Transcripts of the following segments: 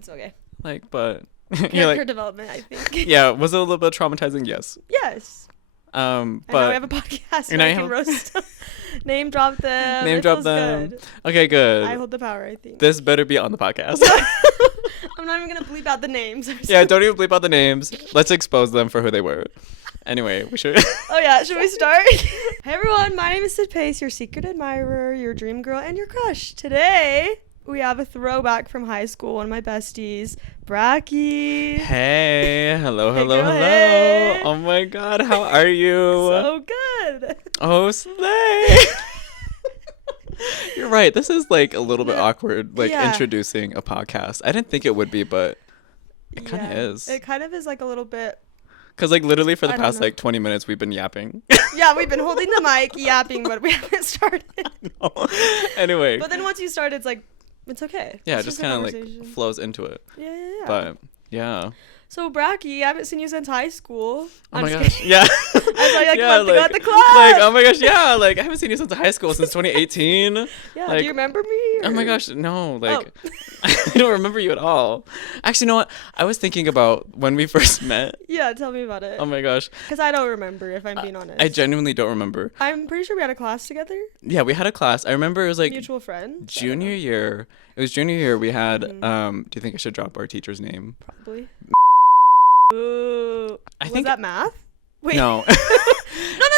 It's okay. Like, but Character like, development, I think. yeah, was it a little bit traumatizing? Yes. Yes. But and now we have a podcast and where I I can have- roast name drop them. Name It drop feels them. good. Okay, good. I hold the power, I think. This better be on the podcast. I'm not even gonna bleep out the names. Yeah, don't even bleep out the names. Let's expose them for who they were. Anyway, we should. Oh yeah, should we start? Hey everyone, my name is Sid Pace, your secret admirer, your dream girl, and your crush. Today we have a throwback from high school, one of my besties, Bracky. Hey, hello, Hey, hello, girl, hello. hey. Oh my God, how are you? So good. Oh, slay. You're right. This is like a little bit awkward, like Yeah. introducing a podcast. I didn't think it would be, but it kind of Yeah, is. It kind of is like a little bit. Because like literally for the I don't past know. like 20 minutes, we've been yapping. Yeah, we've been holding the mic, yapping, but we haven't started. No. Anyway. But then once you start, it's like, it's okay. Yeah, it It's just a kind of like conversation. flows into it. Yeah. But yeah. So Bracky, I haven't seen you since high school. Oh I'm my just gosh. kidding. Yeah. I saw you like Yeah, a month ago at the club. Like, oh my gosh, yeah. Like, I haven't seen you since high school, since 2018. Yeah, like, do you remember me? Oh my or- gosh, no. Like, Oh. I don't remember you at all. Actually, you know what? I was thinking about when we first met. Yeah, tell me about it. Oh my gosh. Because I don't remember, if I'm being honest. I genuinely don't remember. I'm pretty sure we had a class together. Yeah, we had a class. I remember it was like Mutual friend. junior year. It was junior year. We had, Mhm. do you think I should drop our teacher's name? Probably. Ooh. I was think- that math? Wait. No.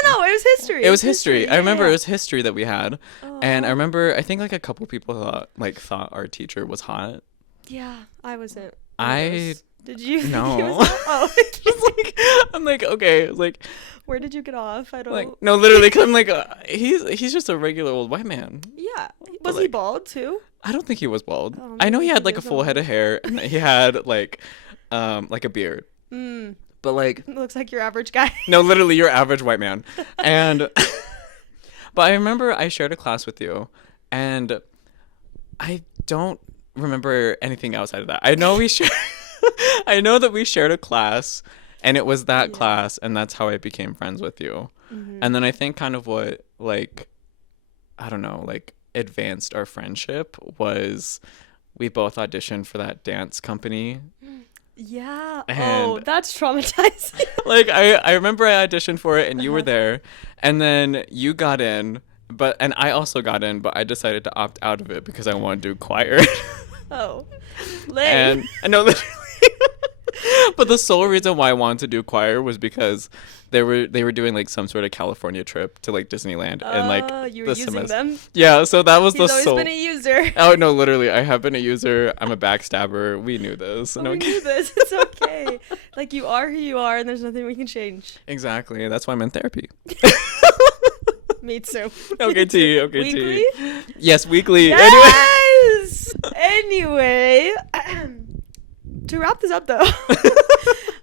No. It was history. It was history. I remember Yeah. it was history that we had. And I Aw. remember, I think like a couple people thought our teacher was hot. Yeah, I wasn't. I- Did you think he No. was hot? Oh. Just like, I'm like, okay. Like, Where did you get off? I don't. like no, literally, because I'm like, he's just a regular old white man. Yeah. Was he like- bald too? I don't think he was bald. Oh, I know maybe he he had like a was full bald. head of hair, and he had like a beard. Mm. But like, Looks like your average guy. no, literally, your average white man. And, but I remember I shared a class with you, and I don't remember anything outside of that. I know I know that we shared a class, and it was that Yeah. class, and that's how I became friends with you. Mhm. And then I think kind of what, like, I don't know, like, advanced our friendship was we both auditioned for that dance company. Yeah. And- Oh, that's traumatizing. Like, I remember I auditioned for it, and you were there, and then you got in, and I also got in, but I decided to opt out of it because I wanted to do choir. Oh. Lame. And no, literally. But the sole reason why I wanted to do choir was because they were doing like some sort of California trip to like Disneyland and like You were the using semester. them. Yeah, so that was He's the always sole. been a user. Oh no, literally, I have been a user. I'm a backstabber. We knew this. Oh, No, we knew this. It's okay. Like, you are who you are, and there's nothing we can change. exactly. That's why I'm in therapy. Me too. Okay, T. Okay, Weekly? T. Yes, weekly. Anyway. Yes! Anyway, to wrap this up though,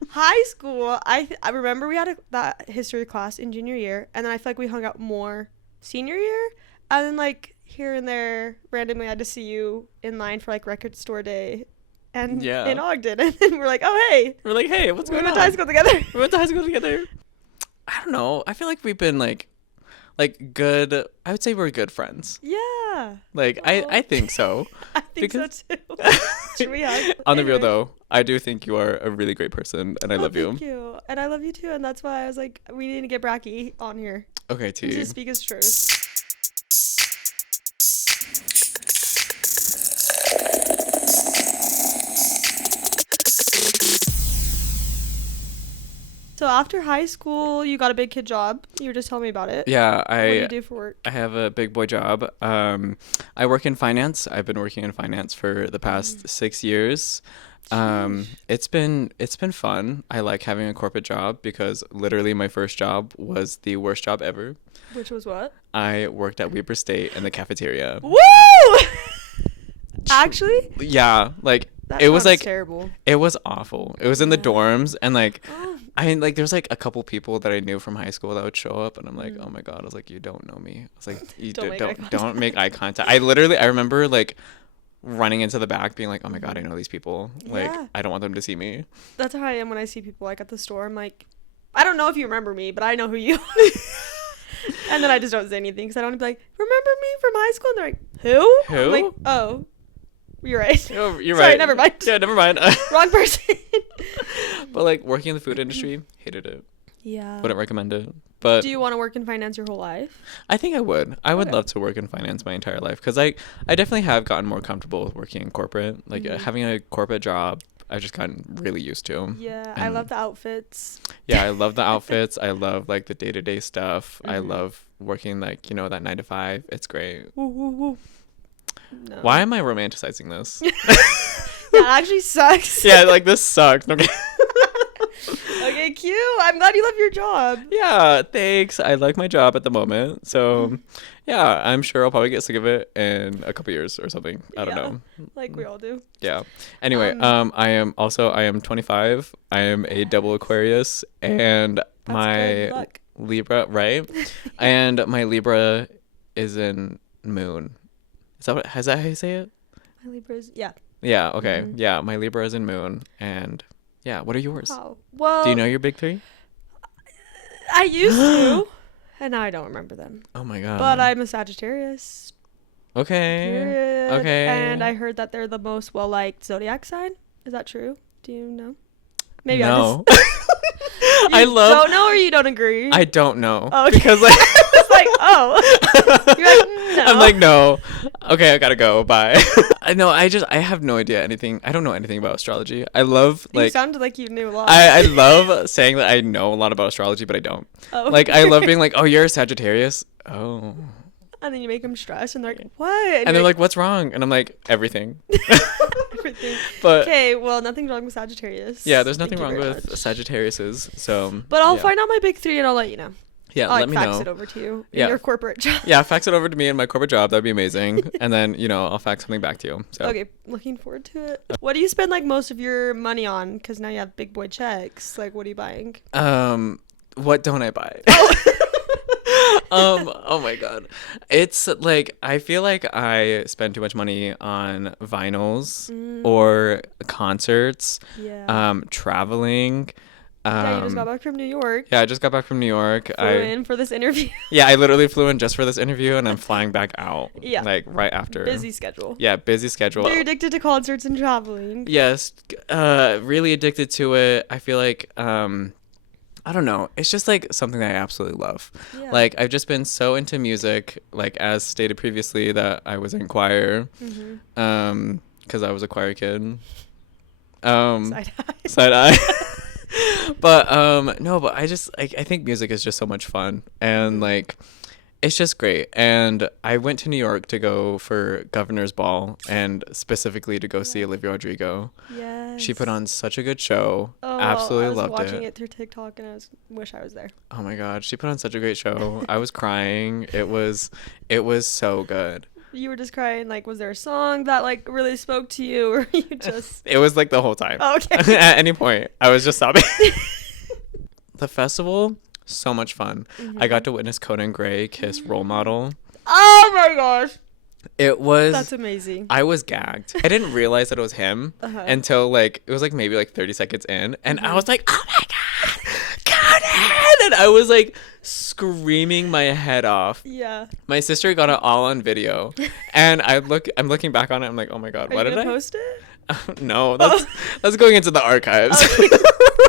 high school, I remember we had that history class in junior year, and then I feel like we hung out more senior year, and then like here and there, randomly I had to see you in line for like record store day, and Yeah. in Ogden, and then we're like, oh hey, We're like, hey, what's we going went on? to high school together. We went to high school together. I don't know. I feel like we've been like good. I would say we're good friends. Yeah, Like Well. I think so. I think Because- so too. Should we hug? On the real Anyway. though, I do think you are a really great person, and I love you. Thank you. And I love you too. And that's why I was like, we need to get Bracky on here Okay, to T. speak his truth. So after high school, you got a big kid job. You were just telling me about it. Yeah, What do you do for work? I have a big boy job. I work in finance. I've been working in finance for the past 6 years. Sheesh. It's been fun. I like having a corporate job because literally my first job was the worst job ever. Which was what? I worked at Weber State in the cafeteria. Woo! Actually, Yeah, like that it was sounds like terrible. it was awful. It was in the Yeah. dorms, and like Oh, I like there's like a couple people that I knew from high school that would show up, and I'm like, Mm. oh my god. I was like, you don't know me. I was like, you Don't make eye contact. don't make eye contact. I remember like running into the back, being like, oh my god, I know these people. Like Yeah. I don't want them to see me. that's how I am when I see people like at the store. I'm like, I don't know if you remember me, but I know who you are. And then I just don't say anything because I don't want to be like, remember me from high school? And they're like, who? I'm Who? like, oh, You're right. Oh, you're Sorry, right. never mind. Yeah, never mind. Wrong person. But like working in the food industry, hated it. Yeah. Wouldn't recommend it. But Do you want to work in finance your whole life? I think I would. I would Okay. love to work in finance my entire life because I definitely have gotten more comfortable with working in corporate. Like having a corporate job, I've just gotten really used to. Yeah, I And love the outfits. yeah, I love the outfits. I love like the day-to-day stuff. I love working like, that 9 to 5. It's great. Woo, woo, woo. No. Why am I romanticizing this? That actually sucks. Yeah, like this sucks. Okay. Okay, cute. I'm glad you love your job. Yeah, thanks. I like my job at the moment. So, yeah, I'm sure I'll probably get sick of it in a couple years or something. I don't know. Like we all do. Yeah. Anyway, I am 25. I am a double Aquarius and That's good my luck. Libra, right? And my Libra is in Moon. Is that how you say it? My Libra's, yeah. Yeah, okay. Yeah, my Libra is in Moon and yeah, what are yours? Wow. Well, Do you know your big 3? I used to, and now I don't remember them. Oh my god. But I'm a Sagittarius. Okay. Period. Okay. And I heard that they're the most well-liked zodiac sign. Is that true? Do you know? Maybe no. I don't know, or you don't agree. I don't know. Oh, okay. Because like it's like, oh. You're like, no. I'm like, no. Okay, I gotta go. Bye. I have no idea anything. I don't know anything about astrology. I love You like sounded like you knew a lot. I love saying that I know a lot about astrology, but I don't. Oh. Like I love being like, oh, you're a Sagittarius. Oh. And then you make them stress, and they're like, what? And they're like, what's wrong? And I'm like, everything. everything. But Okay, well, nothing's wrong with Sagittarius. yeah, there's nothing Thank you wrong very with much. Sagittariuses. So But I'll yeah. find out my big 3 and I'll let you know. Yeah, I'll let me fax know. it over to you in Yeah. your corporate job. Yeah, fax it over to me in my corporate job. That'd be amazing. And then, I'll fax something back to you. So Okay, looking forward to it. What do you spend like most of your money on? Because now you have big boy checks. Like, what are you buying? what don't I buy? Oh my god. It's like I feel like I spend too much money on vinyls or concerts, Yeah. Traveling. Yeah, you just got back from New York. Yeah, I just got back from New York. Flew in for this interview. Yeah, I literally flew in just for this interview and I'm flying back out. Yeah. Like right after. Busy schedule. Yeah, busy schedule. But you're addicted to concerts and traveling. Yes, really addicted to it. I feel like I don't know. It's just like something that I absolutely love. Yeah. Like I've just been so into music, like as stated previously that I was in choir. Cuz I was a choir kid. Side eye. Side eye. But no, but I think music is just so much fun and like it's just great. And I went to New York to go for Governor's Ball and specifically to go see Olivia Rodrigo. Yes. She put on such a good show. Oh, Absolutely loved I was watching it through TikTok and wish I was there. Oh my god, she put on such a great show. I was crying. It was so good. You were just crying. Like, was there a song that like really spoke to you, or you just? It was like the whole time. Oh, okay. At any point, I was just sobbing. The festival, so much fun. I got to witness Conan Gray kiss Role Model. Oh my gosh. It was. That's amazing. I was gagged. I didn't realize that it was him until like it was like maybe like 30 seconds in, and I was like, "Oh my god, Conan!" And I was like screaming my head off. Yeah. My sister got it all on video, and I'm looking back on it. I'm like, "Oh my god, Are why you did gonna I?" post it? No, that's going into the archives. Okay.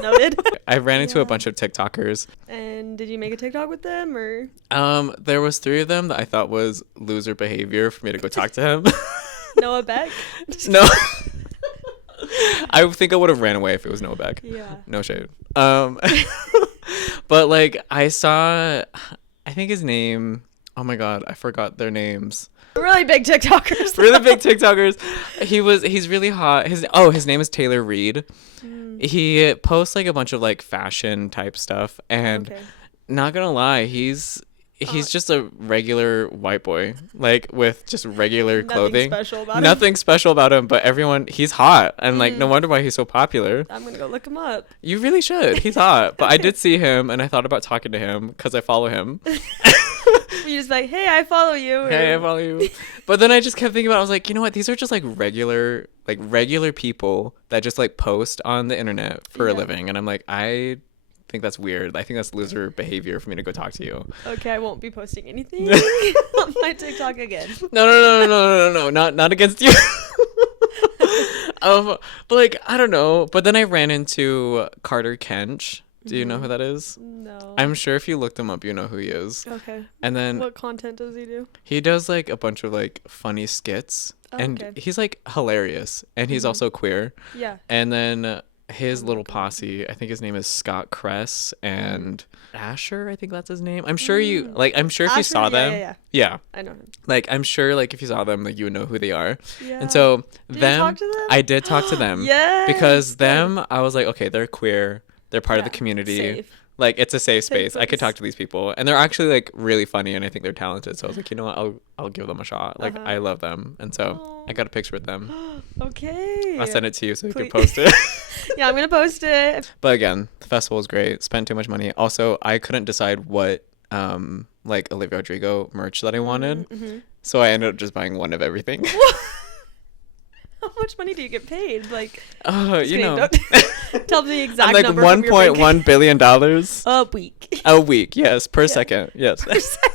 Noted. I ran into Yeah. a bunch of TikTokers. And did you make a TikTok with them, or? There was 3 of them that I thought was loser behavior for me to go talk to him. Noah Beck? No. I think I would have ran away if it was Noah Beck. Yeah. No shade. But like I saw, I think his name. Oh my god, I forgot their names. Really big TikTokers. Really big TikTokers. He's really hot. His name is Taylor Reed. He posts like a bunch of like fashion type stuff, and not gonna lie, he's just a regular white boy, like with just regular clothing. Nothing special about him, but he's hot, and like no wonder why he's so popular. I'm gonna go look him up. You really should. He's hot. But I did see him, and I thought about talking to him because I follow him. You just like, hey, I follow you. Hey, I follow you. But then I just kept thinking about it. I was like, you know what? These are just like regular people that just like post on the internet for a living. And I'm like, I think that's weird. I think that's loser behavior for me to go talk to you. Okay, I won't be posting anything on my TikTok again. No. Not against you. But like I don't know. But then I ran into Carter Kench. Do you know who Mhm. that is? No. I'm sure if you looked him up, you know who he is. Okay. And then What content does he do? he does like a bunch of like funny skits, Oh, and okay. he's like hilarious, and he's Mhm. also queer. Yeah. And then his I'm little looking. posse, I think his name is Scott Kress and Asher, I think that's his name. I'm sure Mm. I'm sure if you Asher, saw them, yeah. yeah, I know him. like I'm sure like if you saw them, like you would know who they are. Yeah. And so Did you them, talk to them? I did talk to them. Yes. Because Good. them, I was like, okay, they're queer, they're part of the Yeah, community. safe. Like it's a safe Safe space. I could place. talk to these people, and they're actually like really funny, and I think they're talented. So I was like, you know what, I'll give them a shot. Like I love them, and so I got a picture with them. Okay. I'll send it to you so you can Please. post it. Yeah, I'm gonna post it. But again, the festival was great. Spent too much money. Also, I couldn't decide what like Olivia Rodrigo merch that I wanted, Mm-hmm. so I ended up just buying one of everything. How much money do you get paid? Like, Oh, just you kidding, know, don't tell me the exact I'm like number. From your bank. $1.1 billion A week. a week. Yes, per Yeah. second. Yes. Per second.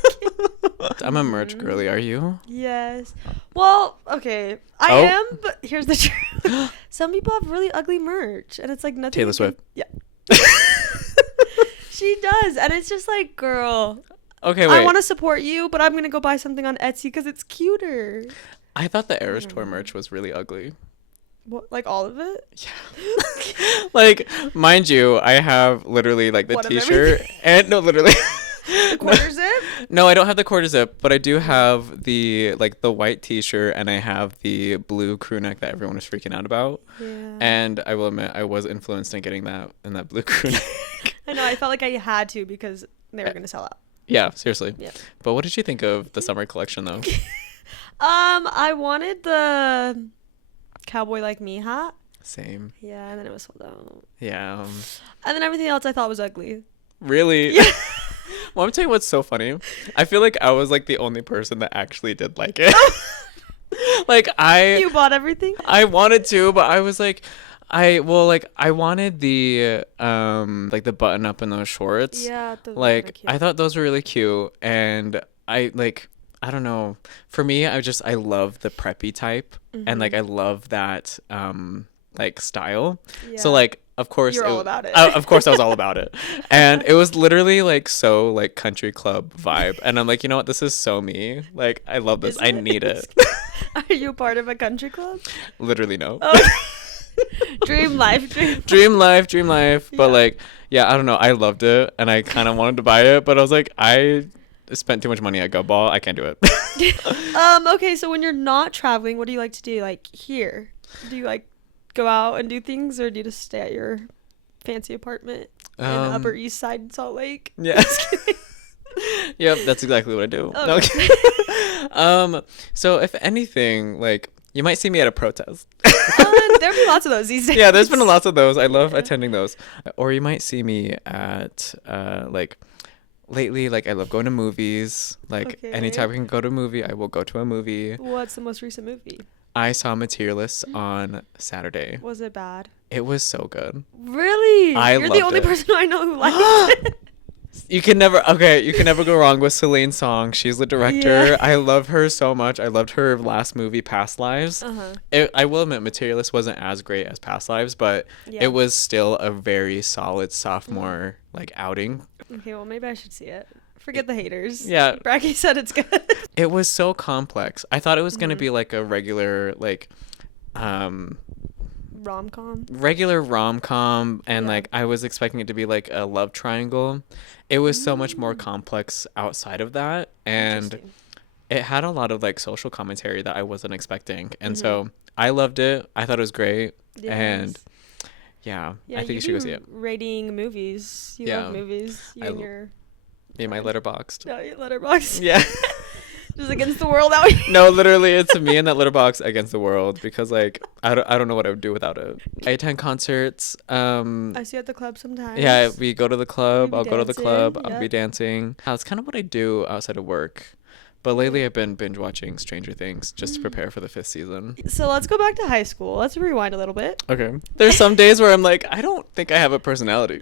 I'm a merch girly. Are you? Yes. Well, okay. I Oh. am, but here's the truth. Some people have really ugly merch, and it's like nothing. Taylor you can- Swift. Yeah. She does, and it's just like, girl, Okay, wait. I want to support you, but I'm gonna go buy something on Etsy because it's cuter. I thought the Eras Tour Mm. merch was really ugly. What, like all of it? Yeah. Like, mind you, I have literally like the One of t-shirt everything? and no, literally. The quarter zip? No, I don't have the quarter zip, but I do have the like the white t-shirt and I have the blue crew neck that everyone was freaking out about. Yeah. And I will admit I was influenced in getting that in that blue crew neck. I know. I felt like I had to because they were gonna sell out. Yeah, seriously. Yeah. But what did you think of the summer collection though? I wanted the cowboy like me hat. Same. Yeah, and then it was sold out. Yeah. And then everything else I thought was ugly. Really? Yeah. Well, I'm telling you what's so funny. I feel like I was like the only person that actually did like it. Like You bought everything? I wanted to, but I was like, I wanted the like the button up in those shorts. Yeah. Those were Like cute. I thought those were really cute, and I don't know. For me, I love the preppy type, and like I love that like style. So Yeah. like of course You're all about it. Of course I was all about it. And it was literally like so like country club vibe, and I'm like, you know what, this is so me. Like I love this. Is I it? need it. Are you part of a country club? Literally no. Oh. Dream life. Dream life. But Yeah. like, yeah, I don't know. I loved it, and I kind of wanted to buy it, but I was like, I spent too much money at Gumball. I can't do it. Okay, so when you're not traveling, what do you like to do? Like here, do you like go out and do things, or do you just stay at your fancy apartment in Upper East Side, Salt Lake? Yeah. Yep, that's exactly what I do. No, Okay. so if anything, like you might see me at a protest. There'll be lots of those these days. Yeah, there's been lots of those. I love Yeah. attending those. Or you might see me at like lately, like I love going to movies. Like Okay. anytime I can go to a movie, I will go to a movie. What's the most recent movie? I saw Materialists on Saturday. Was it bad? It was so good. Really? I You're the loved only it. person I know who likes it. You can never go wrong with Celine Song. She's the director. Yeah. I love her so much. I loved her last movie, Past Lives. I will admit, Materialist wasn't as great as Past Lives, but Yeah. it was still a very solid sophomore like outing. Okay, well maybe I should see it. Forget the haters. Yeah. Bracky said it's good. It was so complex. I thought it was gonna Mhm. be like a regular Rom-com. rom-com, and Yeah. like I was expecting it to be like a love triangle. It was so much more complex outside of that, and Interesting. it had a lot of like social commentary that I wasn't expecting, and Mhm. so I loved it. I thought it was great, and Yes. yeah, Yeah, I think you should go see it. Rating movies. You Yeah. love movies. You I and l- your Me, my letterboxed. no, your letterbox. Yeah. Just against the world out here. No, literally, it's me and that letterbox against the world, because like I don't know what I would do without it. I attend concerts. I see you at the club sometimes. Yeah, we go to the club. be I'll go to the club. dancing, I'll be yeah. dancing. That's kind of what I do outside of work. But lately, I've been binge watching Stranger Things just to prepare for the 5th season. So let's go back to high school. Let's rewind a little bit. Okay. There's some days where I'm like, I don't think I have a personality.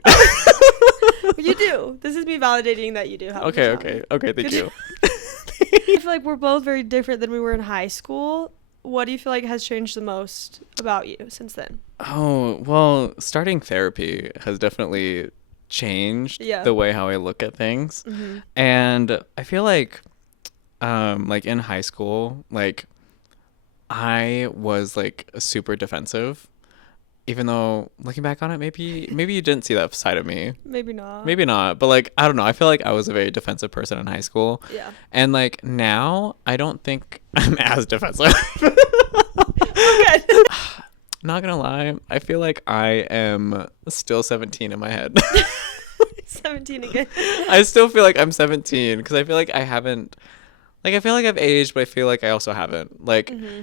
You do. This is me validating that you do have. a Okay. personality. Thank Good you. I feel like we're both very different than we were in high school. what do you feel like has changed the most about you since then? Oh, well, starting therapy has definitely changed Yeah. the way how I look at things. Mm-hmm. And I feel like in high school, like I was like super defensive, even though looking back on it, maybe you didn't see that side of me. Maybe not. Maybe not, but like I don't know. I feel like I was a very defensive person in high school. Yeah. And like now, I don't think I'm as defensive. Okay. Not gonna lie, I feel like I am still 17 in my head. 17 again. I still feel like I'm 17 because I feel like I haven't, like I feel like I've aged, but I feel like I also haven't. Mm-hmm.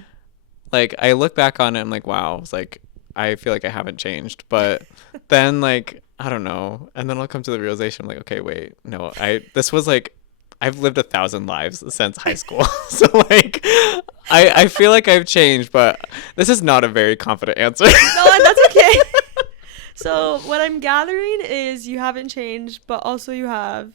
Like I look back on it, I'm like, wow, it's like I feel like I haven't changed, but then like I don't know, and then I'll come to the realization, I'm like, okay, wait, no, this was like I've lived 1,000 lives since high school, so like I feel like I've changed, but this is not a very confident answer. No, and that's okay. So what I'm gathering is you haven't changed, but also you have,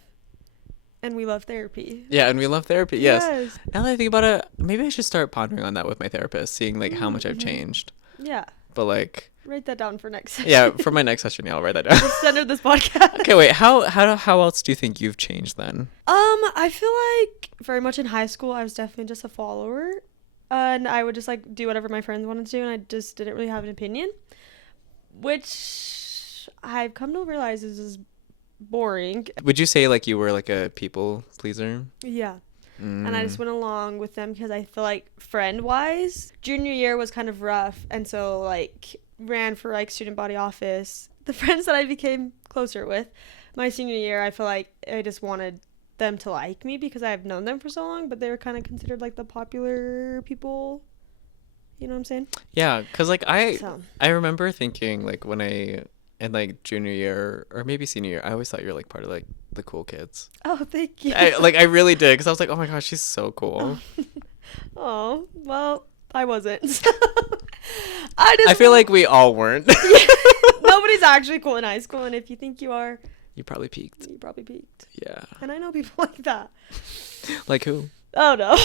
and we love therapy. Yeah, and we love therapy. Yes. Now that I think about it, maybe I should start pondering on that with my therapist, seeing like how much I've changed. Yeah. But like, Write that down for next session. yeah, for my next session, yeah, I'll write that down. The center of this podcast. Okay, wait. How else do you think you've changed then? I feel like very much in high school I was definitely just a follower, and I would just like do whatever my friends wanted to do, and I just didn't really have an opinion, which I've come to realize is boring. Would you say like you were like a people pleaser? Yeah. And I just went along with them because I feel like friend-wise, junior year was kind of rough, and so like ran for like student body office. The friends that I became closer with, my senior year, I feel like I just wanted them to like me because I've known them for so long, but they were kind of considered like the popular people. You know what I'm saying? Yeah, because like So. I remember thinking like when in like junior year or maybe senior year, I always thought you were like part of like the cool kids. Oh, thank you. I really did, because I was like, oh my gosh, she's so cool. Oh, well, I wasn't. So I feel like we all weren't. nobody's actually cool in high school, and if you think you are, You probably peaked. you probably peaked. Yeah. And I know people like that. Like who? Oh no.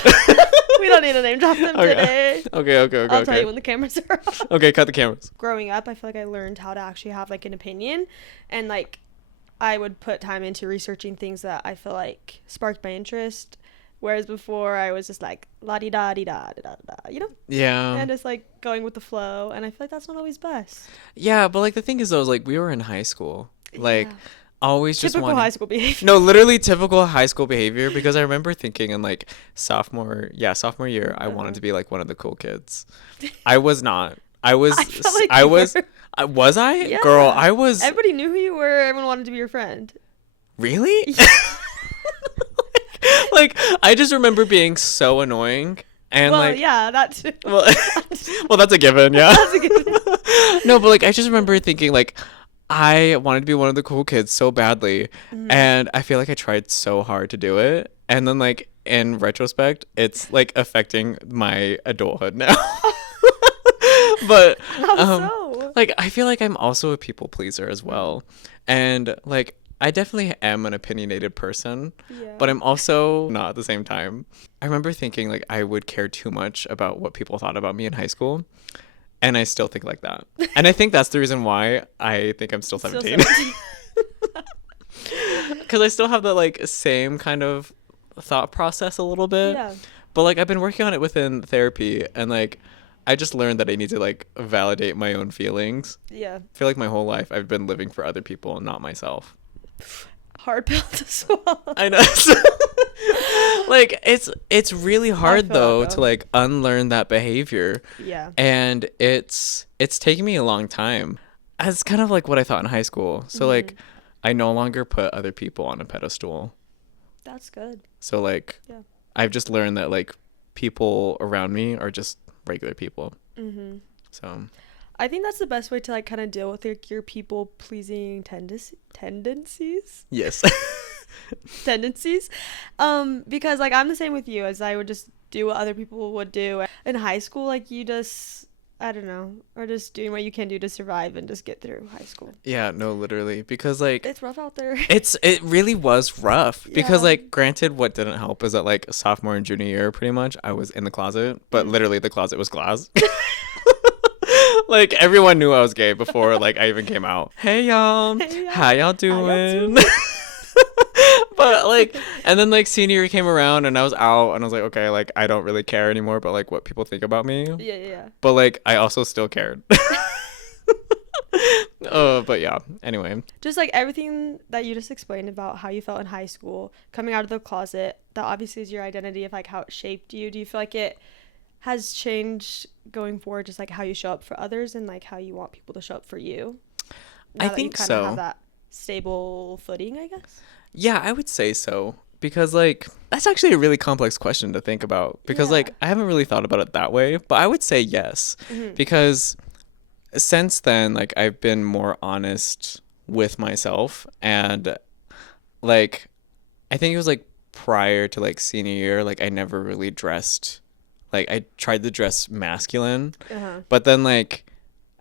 We don't need to name drop them today. Okay. I'll tell you when the cameras are off. Okay, cut the cameras. Growing up, I feel like I learned how to actually have like an opinion, and like I would put time into researching things that I feel like sparked my interest. Whereas before I was just like la di da di da da da da, you know? Yeah. And just like going with the flow, and I feel like that's not always best. Yeah, but like the thing is though, is like we were in high school. Like Yeah. always just Typical high school behavior. No, literally typical high school behavior, because I remember thinking in like sophomore year, I wanted to be like one of the cool kids. I was not. I was I felt like I you was were. Was I? Yeah. Girl, I was. Everybody knew who you were. Everyone wanted to be your friend. Really? Like I just remember being so annoying, and Well, like yeah, that too. well, well that's a given, yeah. That's a good. No, but like I just remember thinking like I wanted to be one of the cool kids so badly, and I feel like I tried so hard to do it, and then like in retrospect, it's like affecting my adulthood now. But How so? like I feel like I'm also a people pleaser as well, and like I definitely am an opinionated person, Yeah. but I'm also not at the same time. I remember thinking like I would care too much about what people thought about me in high school, and I still think like that. And I think that's the reason why I think I'm still 17. Because I still have that like same kind of thought process a little bit. Yeah. But like I've been working on it within therapy, and like I just learned that I need to like validate my own feelings. Yeah. I feel like my whole life I've been living for other people and not myself. Hard pill to swallow. I know. Like it's really hard feel though that, to though. like unlearn that behavior. Yeah. And it's taken me a long time. It's kind of like what I thought in high school. So like I no longer put other people on a pedestal. That's good. So like Yeah. I've just learned that like people around me are just regular people. Mm-hmm. So I think that's the best way to like kind of deal with like your people pleasing tendencies. yes. Tendencies. Because like I'm the same with you, as I would just do what other people would do in high school. Like you just I don't know, or just doing what you can do to survive and just get through high school. Yeah, no, literally, because like It's rough out there. it really was rough because Yeah. like granted what didn't help is that like sophomore and junior year pretty much I was in the closet, but literally the closet was glass. Like everyone knew I was gay before like I even came out. Hey y'all. Hey, y'all. How y'all How y'all doing? doing? But like and then like senior year came around and I was out and I was like, okay, like I don't really care anymore but like what people think about me. Yeah. But like I also still cared. But yeah, anyway. Just like everything that you just explained about how you felt in high school, coming out of the closet, that obviously is your identity of like how it shaped you. Do you feel like it has changed going forward, just like how you show up for others and like how you want people to show up for you? I Now that think you so. have that stable footing, I guess. Yeah, I would say so. Because, like, that's actually a really complex question to think about. Because, Yeah. like, I haven't really thought about it that way. But I would say yes. Mhm. Because since then, like, I've been more honest with myself. And, like, I think it was, like, prior to, like, senior year, like, I never really dressed. Like, I tried to dress masculine. Uh-huh. But then, like,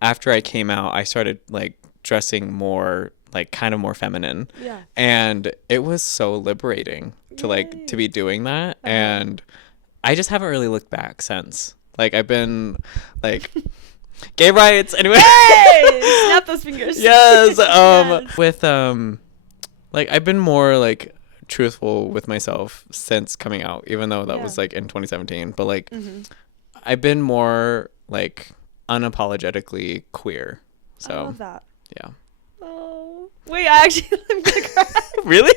after I came out, I started, like, dressing more like kind of more feminine. Yeah. And it was so liberating to like to be doing that. Uh-huh. And I just haven't really looked back since. Like I've been like gay rights anyway. Hey! Snap those fingers. Yes. Yes. With like I've been more like truthful with myself since coming out, even though that Yeah. was like in 2017. But like Mhm. I've been more like unapologetically queer. I love So that. yeah. Oh. Wait, I actually I'm gonna cry. Really?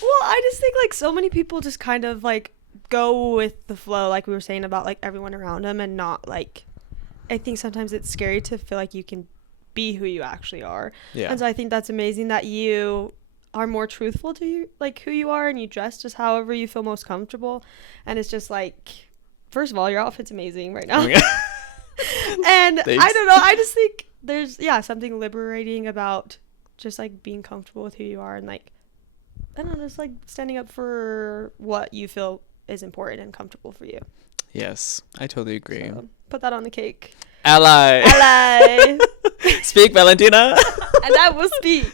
Well, I just think like so many people just kind of like go with the flow, like we were saying about like everyone around them, and not like. I think sometimes it's scary to feel like you can be who you actually are. Yeah. And so I think that's amazing that you are more truthful to you, like who you are, and you dress just however you feel most comfortable. And it's just like, first of all, your outfit's amazing right now. And Thanks. I don't know, I just think there's something liberating about just like being comfortable with who you are, and like I don't know, just like standing up for what you feel is important and comfortable for you. Yes, I totally agree. So put that on the cake. Ally. Ally. Speak, Valentina. And I will speak.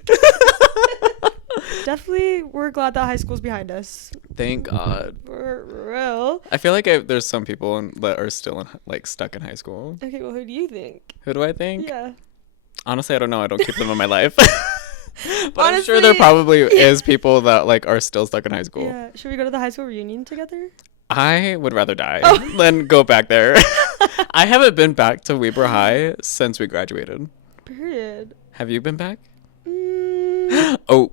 Definitely, we're glad that high school's behind us. Thank God. For real. I feel like there's some people that are still like stuck in high school. Okay, well, who do you think? Who do I think? Yeah. Honestly, I don't know. I don't keep them in my life. But I'm sure Honestly, there probably is people that like are still stuck in high school. Yeah. Should we go to the high school reunion together? I would rather die Oh. than go back there. I haven't been back to Weber High since we graduated. Period. Have you been back? Mm, Oh.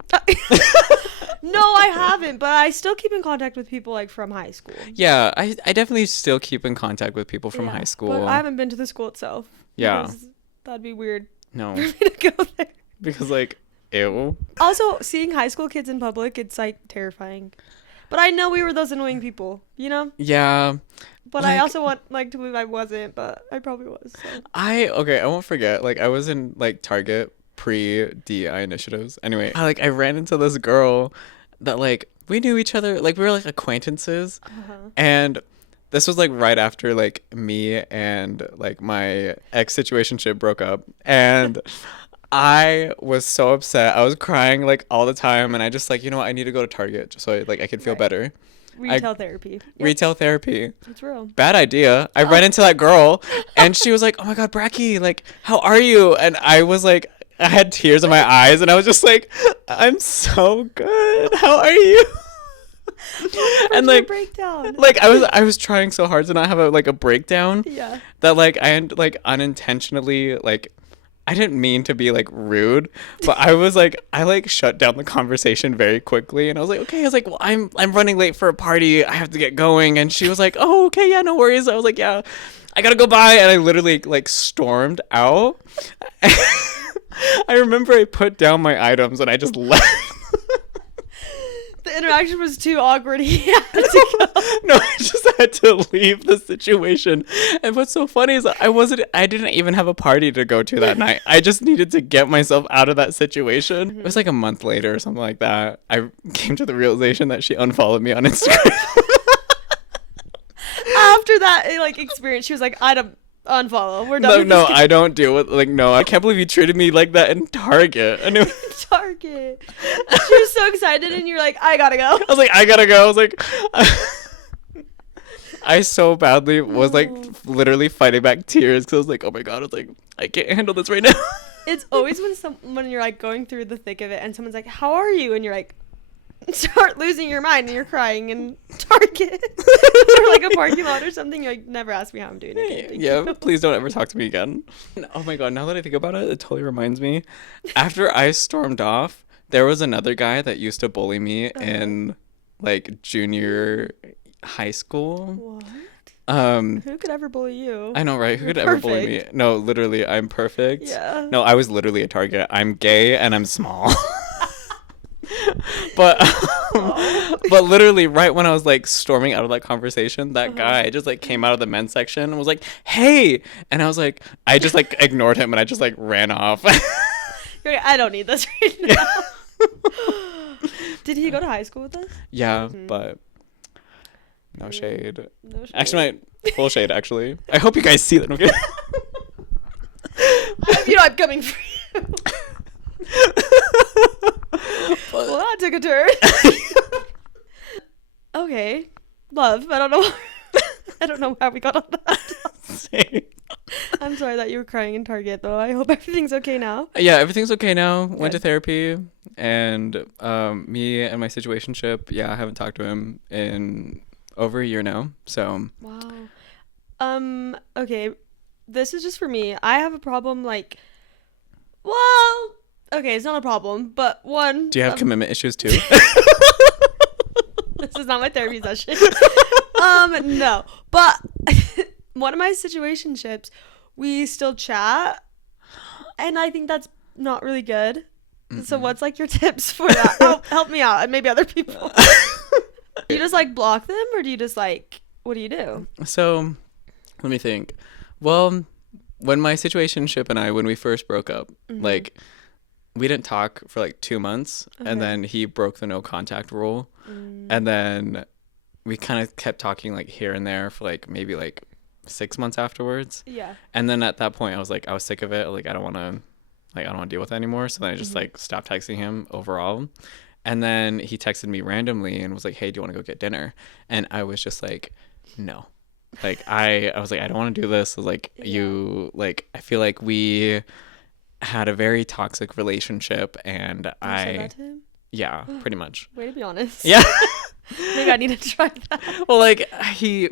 no, I haven't, but I still keep in contact with people like from high school. Yeah, I definitely still keep in contact with people from Yeah, high school. But I haven't been to the school itself. Yeah. because That'd be weird No, for me to go there. because like, ew. Also, seeing high school kids in public, it's like terrifying. But I know we were those annoying people, you know? Yeah. But I Like- also want like to believe I wasn't, but I probably was. So. I won't forget. Like I was in like Target pre DEI initiatives. Anyway, I ran into this girl that like we knew each other. Like we were like acquaintances, Uh-huh. and this was like right after like me and like my ex situationship broke up, and I was so upset. I was crying like all the time, and I just like I need to go to Target just so I could feel Right. better. Retail therapy. Yep, Retail therapy. it's real. Bad idea. I ran into that girl and she was like, "Oh my God, Bracky, like, how are you?" And I was like, I had tears in my eyes and I was just like, "I'm so good. How are you?" And like breakdown. I was trying so hard to not have a breakdown Yeah. that like I like unintentionally like I didn't mean to be like rude, but I was like I like shut down the conversation very quickly and I was like, okay, I was like, well, I'm running late for a party. I have to get going. And she was like, "Oh, okay, yeah, no worries." I was like, "Yeah, I gotta go by," and I literally like stormed out. I remember I put down my items and I just left. The interaction was too awkward. He had to go. No, I just had to leave the situation. And what's so funny is I didn't even have a party to go to that night. I just needed to get myself out of that situation. It was like a month later or something like that. I came to the realization that she unfollowed me on Instagram. After that like experience, she was like, Unfollow. We're done No, with no, this I don't deal with, like, no, I can't believe you treated me like that in Target. And it was, Target. She was so excited, and you're like, I gotta go. I was like, I gotta go. I was like, I so badly was like No. literally fighting back tears because I was like, oh my God, I was like, I can't handle this right now. It's always when you're like going through the thick of it, and someone's like, "How are you?" and you're like, start losing your mind, and you're crying in Target or like a parking lot or something. You're like, never ask me how I'm doing. Okay, thank Yeah, you. please don't ever talk to me again. Oh my God, now that I think about it, it totally reminds me. After I stormed off, there was another guy that used to bully me in like junior high school. What? Who Who could ever bully you? I know, right? Who You're could ever bully me? perfect. No, literally, I'm perfect. Yeah. No, I was literally a target. I'm gay and I'm small. But but literally right when I was like storming out of that conversation, that guy just like came out of the men's section and was like, "Hey," and I was like, I just like ignored him and I just like ran off. You're like, I don't need this right now. Did he go to high school with us? Yeah, but no shade. No shade. Actually, full shade. Actually, I hope you guys see that. Okay. I'm coming for you. Well, that took a turn. Okay, love. I don't know. I don't know how we got on that. Same. I'm sorry that you were crying in Target, though. I hope everything's okay now. Yeah, everything's okay now. Went to Good. therapy, and me and my situationship. Yeah, I haven't talked to him in over a year now. So Wow. Okay. This is just for me. I have a problem, like, well, okay, it's not a problem, but one. do you have commitment issues too? This is not my therapy session. No. But one of my situationships, we still chat, and I think that's not really good. So what's like your tips for that? Help me out, and maybe other people. Do you just like block them, or do you just like, what do you do? So, let me think. Well, when my situationship and I, when we first broke up, like, we didn't talk for like 2 months, and then he broke the no contact rule, and then we kind of kept talking like here and there for like maybe like 6 months afterwards. Yeah. And then at that point, I was like, I was sick of it. Like, I don't want to deal with it anymore. So then I just like stopped texting him overall. And then he texted me randomly and was like, hey, do you want to go get dinner? And I was just like, no. Like, I was like, I don't want to do this. I was like, I feel like we had a very toxic relationship, and You said that to him? yeah, pretty much. Way to be honest. Yeah. Maybe I need to try that. Well, like,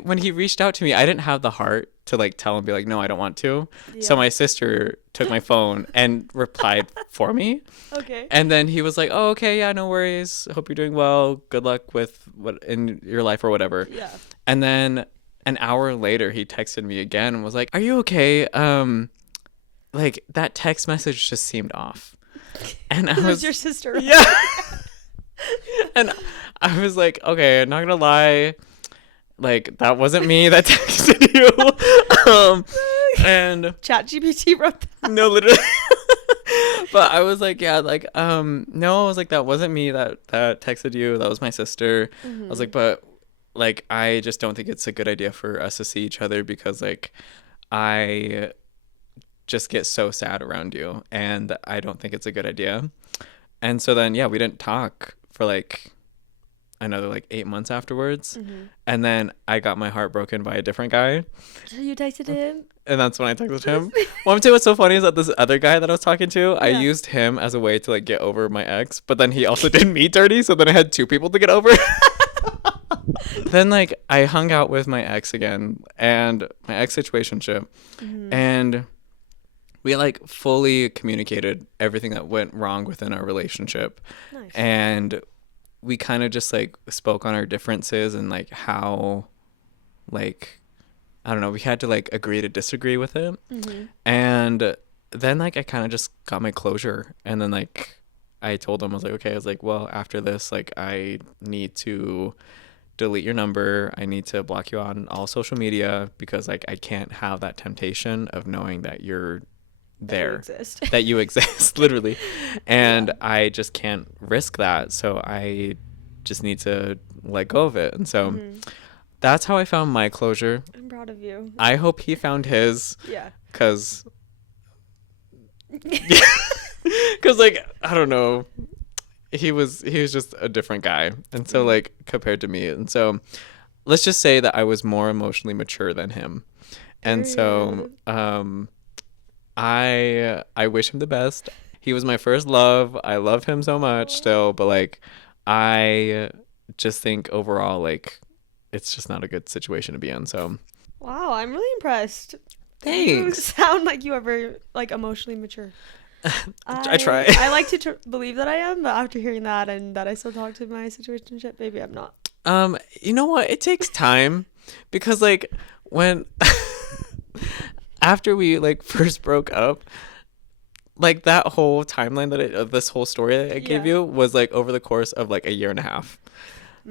when he reached out to me, I didn't have the heart to like tell him, be like, no, I don't want to. So Yeah. my sister took my phone and replied for me. Okay. And then he was like, oh, okay, yeah, no worries. Hope you're doing well. Good luck with what in your life or whatever. Yeah. And then an hour later, he texted me again and was like, are you okay? Like, that text message just seemed off. And I It was was, your sister. Right? yeah. And I was like, okay, not gonna lie, like, that wasn't me that texted you. And ChatGPT wrote that. no, literally. But I was like, yeah, like, no, I was like, that wasn't me that texted you. That was my sister. I was like, but like, I just don't think it's a good idea for us to see each other because like, I just get so sad around you, and I don't think it's a good idea. And so then, yeah, we didn't talk for like another like 8 months afterwards. And then I got my heart broken by a different guy. So you texted him? And that's when I texted him. Well, I'm tell you what's so funny is that this other guy that I was talking to, I Yeah. used him as a way to like get over my ex, but then he also did me dirty, so then I had two people to get over. Then like I hung out with my ex again, and my ex situationship, and we like fully communicated everything that went wrong within our relationship. Nice. And we kind of just like spoke on our differences and like how, like, I don't know, we had to like agree to disagree with it. And then like I kind of just got my closure, and then like I told him, I was like, okay, I was like, well, after this, like, I need to delete your number. I need to block you on all social media because like I can't have that temptation of knowing that you're there, exist. that you exist, literally. And I just can't risk that. So I just need to let go of it. And so that's how I found my closure. I'm proud of you. I hope he found his, Yeah. because like, I don't know, he was just a different guy, and so like compared to me, and so let's just say that I was more emotionally mature than him, and so I wish him the best. He was my first love. I love him so much still, but like I just think overall like it's just not a good situation to be in. So Wow, I'm really impressed. You thanks. sound like you are very like emotionally mature. I try. I like to believe that I am, but after hearing that and that I still talk to my situationship, maybe I'm not. You know what? It takes time because like when after we like first broke up, like that whole timeline that this whole story that I gave Yeah. you was like over the course of like a year and a half.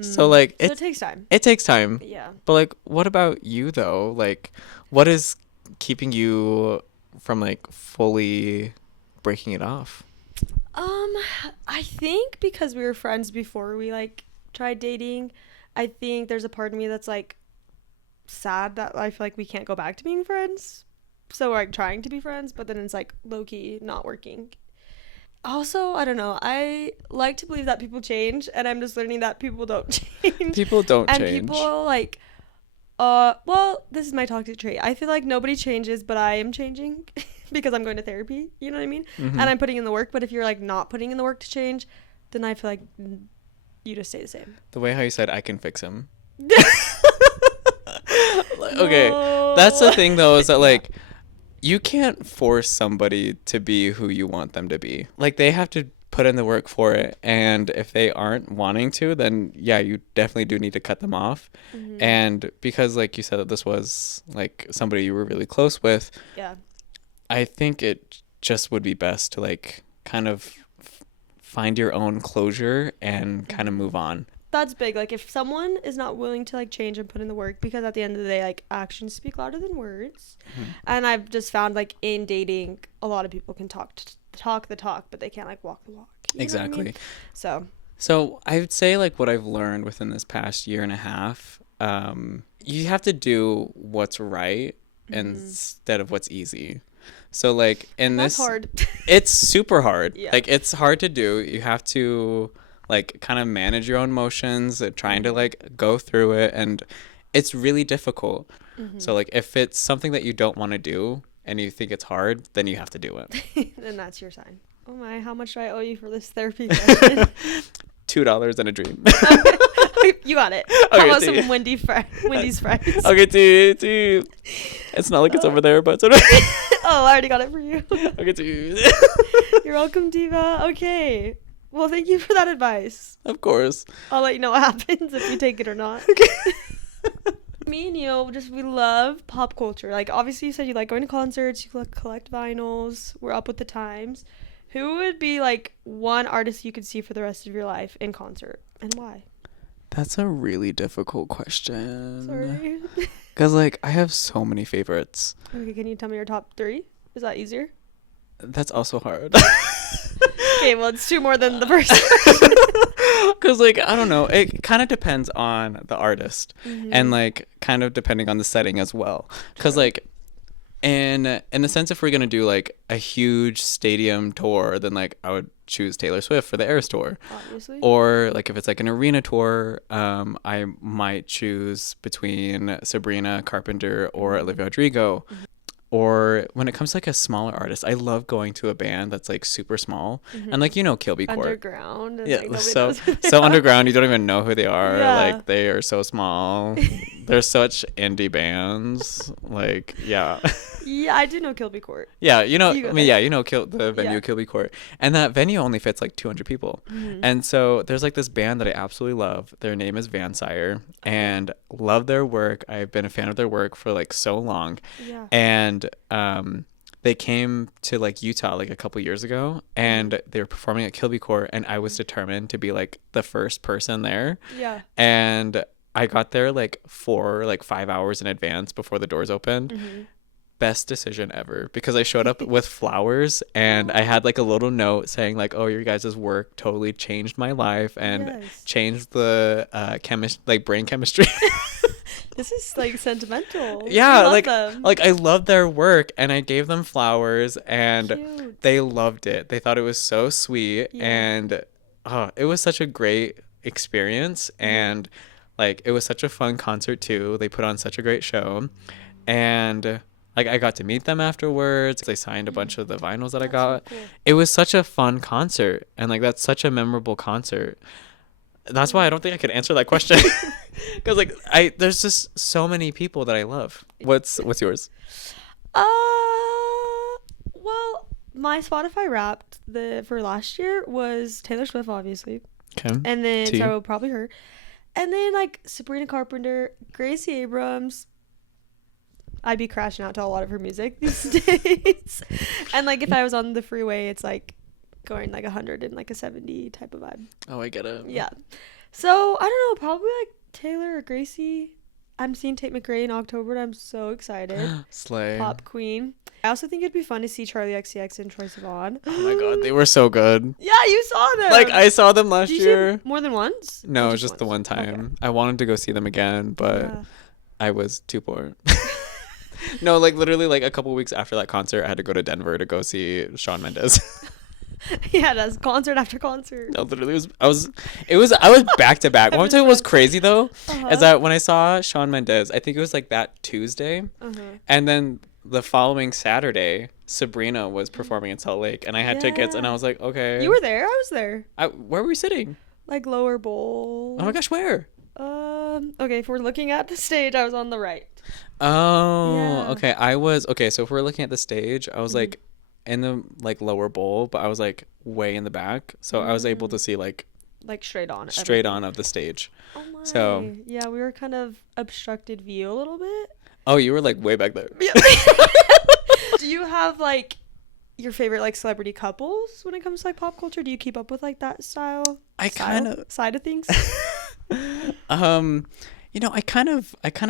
So like So it takes time. it takes time. Yeah. But like what about you though? Like what is keeping you from like fully breaking it off? I think because we were friends before we like tried dating, I think there's a part of me that's like sad that I feel like we can't go back to being friends. So we're like trying to be friends, but then it's like low key not working. Also, I don't know. I like to believe that people change, and I'm just learning that people don't change. People don't And change. people like well, this is my toxic trait. I feel like nobody changes, but I am changing because I'm going to therapy. You know what I mean? Mhm. And I'm putting in the work. But if you're like not putting in the work to change, then I feel like you just stay the same. The way how you said I can fix him. Okay, that's the No. thing though, is that like you can't force somebody to be who you want them to be. Like they have to put in the work for it, and if they aren't wanting to, then yeah, you definitely do need to cut them off. Mhm. And because like you said that this was like somebody you were really close with, Yeah. I think it just would be best to like kind of find your own closure and kind of move on. That's big. Like if someone is not willing to like change and put in the work, because at the end of the day, like actions speak louder than words. And I've just found like in dating, a lot of people can talk the talk, but they can't like walk the walk. You know what I Exactly. mean? So I would say like what I've learned within this past year and a half, you have to do what's right instead of what's easy. So like in That's this, hard. it's super hard. Yeah. Like it's hard to do. You have to like kind of manage your own emotions, trying to like go through it, and it's really difficult. So like if it's something that you don't want to do and you think it's hard, then you have to do it. And that's your sign. Oh my, how much do I owe you for this therapy session? $2 and a dream. You got it. Okay, How about see. some Wendy's fries? Okay, dude. It's not like it's over there, but it's over. Oh, I already got it for you. Okay, dude. You're welcome, Diva. Okay. Well, thank you for that advice. Of course. I'll let you know what happens if you take it or not. Me and you, we love pop culture. Like, obviously, you said you like going to concerts, you collect vinyls, we're up with the times. Who would be, like, one artist you could see for the rest of your life in concert, and why? That's a really difficult question. Sorry. Because, like, I have so many favorites. Okay, can you tell me your top 3? Is that easier? That's also hard. Okay, well, it's 2 more than the first. Because, like, I don't know. It kind of depends on the artist. And, like, kind of depending on the setting as well. Because, like, in the sense if we're going to do, like, a huge stadium tour, then, like, I would choose Taylor Swift for the Eras Tour. Obviously. Or, like, if it's, like, an arena tour, I might choose between Sabrina Carpenter or Olivia Rodrigo. Or when it comes to like a smaller artist, I love going to a band that's like super small and like Kilby Court. Underground. And, Yeah, like, nobody so knows who they so are. underground. You don't even know who they are. Yeah. Like they are so small. They're such indie bands. Like yeah, Yeah, I do know Kilby Court. yeah. You go I mean, there. yeah. The venue Yeah. Kilby Court, and that venue only fits like 200 people. And so there's like this band that I absolutely love. Their name is Vansire, and love their work. I've been a fan of their work for like so long. Yeah. And they came to like Utah like a couple years ago, and they were performing at Kilby Court, and I was determined to be like the first person there. Yeah. And I got there like 5 hours in advance before the doors opened. Best decision ever, because I showed up with flowers, and I had like a little note saying like, oh, your guys' work totally changed my life and Yes. changed the brain chemistry. This is like sentimental. Yeah, You love like them. I loved their work, and I gave them flowers, and Cute. they loved it. They thought it was so sweet, Yeah. and it was such a great experience, and like it was such a fun concert too. They put on such a great show, and like I got to meet them afterwards. They signed a bunch of the vinyls that I That's got. so cool. It was such a fun concert, and like that's such a memorable concert. That's why I don't think I could answer that question. Because like there's just so many people that I love. What's yours? Uh, well, my Spotify Wrapped for last year was Taylor Swift, obviously, Okay. and then T. so probably her, and then like Sabrina Carpenter, Gracie Abrams. I'd be crashing out to a lot of her music these days, and like if I was on the freeway, it's like going like 100 and like a 70 type of vibe. Oh, I get it. Yeah. So I don't know, probably like Taylor or Gracie. I'm seeing Tate McRae in October, and I'm so excited. Slay. Pop queen. I also think it'd be fun to see Charlie XCX and Troye Sivan. Oh my god, they were so good. Yeah, you saw them. Like I saw them last Did you see year. them more than once? No, Or it was just the one once? time. Okay. I wanted to go see them again, but Yeah. I was too poor. No, like literally like a couple weeks after that concert, I had to go to Denver to go see Shawn Mendes. Yeah, that's concert after concert. No, literally I was back to back. One time was crazy though, is that when I saw Shawn Mendes, I think it was like that Tuesday, and then the following Saturday, Sabrina was performing in Salt Lake, and I had tickets, and I was like, okay. You were there? I was there. Where were we sitting? Like lower bowl. Oh my gosh, where? Okay, if we're looking at the stage, I was on the right. Oh, Yeah. okay. So if we're looking at the stage, I was like in the like lower bowl, but I was like way in the back, so I was able to see like straight on. straight on of the stage. Oh my. So yeah, we were kind of obstructed view a little bit. oh, you were like way back there. Yeah. Do you have like your favorite like celebrity couples when it comes to like pop culture? Do you keep up with like that style? I kind of side of things. I kind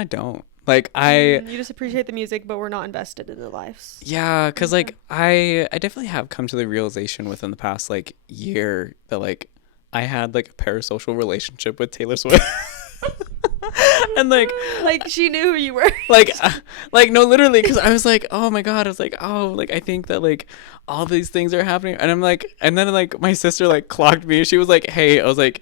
of don't like You just appreciate the music, but we're not invested in their lives. yeah, because like I definitely have come to the realization within the past like year that like I had like a parasocial relationship with Taylor Swift. And like she knew who you were. like no, literally, because I was like, oh my god, I was like, oh, like I think that like all these things are happening, and I'm like, and then like my sister like clocked me. She was like, hey, I was like,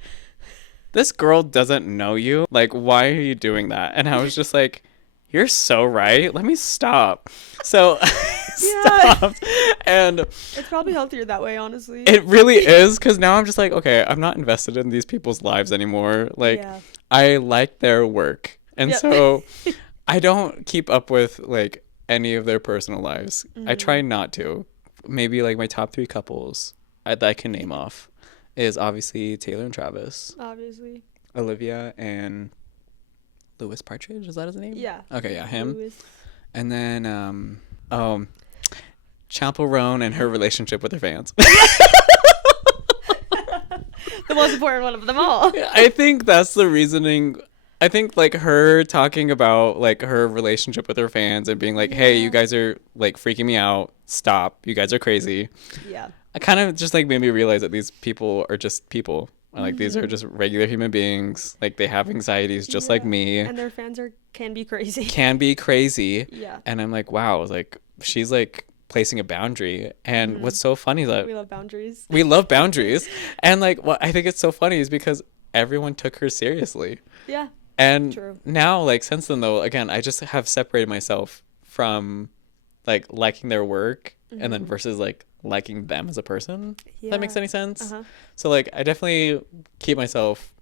this girl doesn't know you, like why are you doing that? And I was just like, you're so right, let me stop. So I stopped, and It's probably healthier that way, honestly. it really is, because now I'm just like, okay, I'm not invested in these people's lives anymore. Like I like their work, and so I don't keep up with like any of their personal lives. I try not to. Maybe like my top 3 couples that I can name off is obviously Taylor and Travis, Obviously. Olivia and Louis Partridge. Is that his name? Yeah. Okay, yeah, him. Louis. And then Chappell Roan and her relationship with her fans. The most important one of them all. I think that's the reasoning. I think like her talking about like her relationship with her fans and being like, hey, you guys are like freaking me out. Stop. You guys are crazy. Yeah. I kind of just like made me realize that these people are just people. Like these are just regular human beings. Like they have anxieties just like me. And their fans can be crazy. Can be crazy. Yeah. And I'm like, wow, like she's like placing a boundary. And what's so funny is that We love boundaries. we love boundaries. And like what I think it's so funny is because everyone took her seriously. Yeah. And True. now like since then though, again, I just have separated myself from like liking their work and then versus like liking them as a person. If that makes any sense. So like I definitely keep myself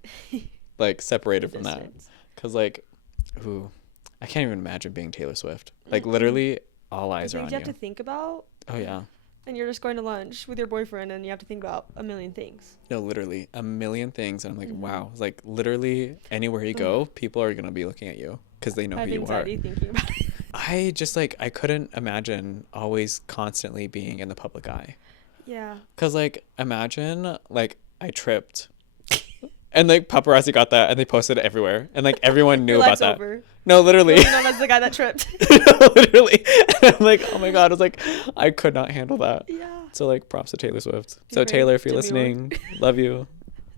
like separated from that, because like I can't even imagine being Taylor Swift. Like literally all eyes are on you you. have to think about. Oh yeah. And you're just going to lunch with your boyfriend and you have to think about a million things. No, literally a million things, and I'm like, wow, like literally anywhere you go, people are gonna be looking at you because they know I have who you are. anxiety thinking about it. I just like I couldn't imagine always constantly being in the public eye. Yeah. Cause like imagine like I tripped, and like paparazzi got that and they posted it everywhere, and like everyone knew Your about life's that. over. No, literally. You're known as the guy that tripped. No, literally. And I'm like, oh my god, I was like, I could not handle that. Yeah. So like props to Taylor Swift. You're So very Taylor, if you're demure. listening, love you.